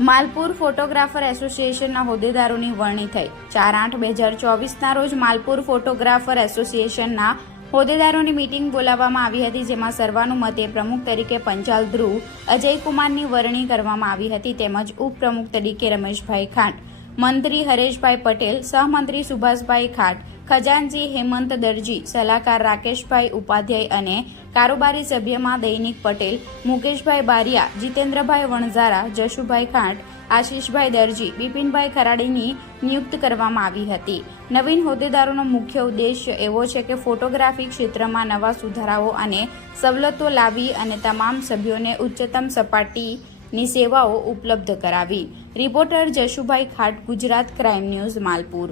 Malpur photographer એસોસિએશનના હોદ્દેદારોની વરણી થઈ. ચાર આઠ બે હજાર ચોવીસના રોજ માલપુર ફોટોગ્રાફર એસોસિએશનના હોદ્દેદારોની મીટિંગ બોલાવવામાં આવી હતી, જેમાં સર્વાનુમતે પ્રમુખ તરીકે પંચાલ ધ્રુવ અજયકુમારની વરણી કરવામાં આવી હતી, તેમજ ઉપપ્રમુખ તરીકે રમેશભાઈ ખાંટ મંત્રી હરેશભાઈ પટેલ, સહમંત્રી સુભાષભાઈ ખાટ ખજાનજી, હેમંત દરજી, સલાહકાર રાકેશભાઈ ઉપાધ્યાય અને કારોબારી સભ્યમાં દૈનિક પટેલ, મુકેશભાઈ બારિયા, જીતેન્દ્રભાઈ વણઝારા, જશુભાઈ ખાંટ, આશીષભાઈ દરજી, બિપિનભાઈ ખરાડીની નિયુક્ત કરવામાં આવી હતી. નવીન હોદ્દેદારોનો મુખ્ય ઉદ્દેશ્ય એવો છે કે ફોટોગ્રાફી ક્ષેત્રમાં નવા સુધારાઓ અને સવલતો લાવી અને તમામ સભ્યોને ઉચ્ચતમ સપાટીની સેવાઓ ઉપલબ્ધ કરાવી. Reporter Jashubhai Khat, Gujarat crime news, Malpur.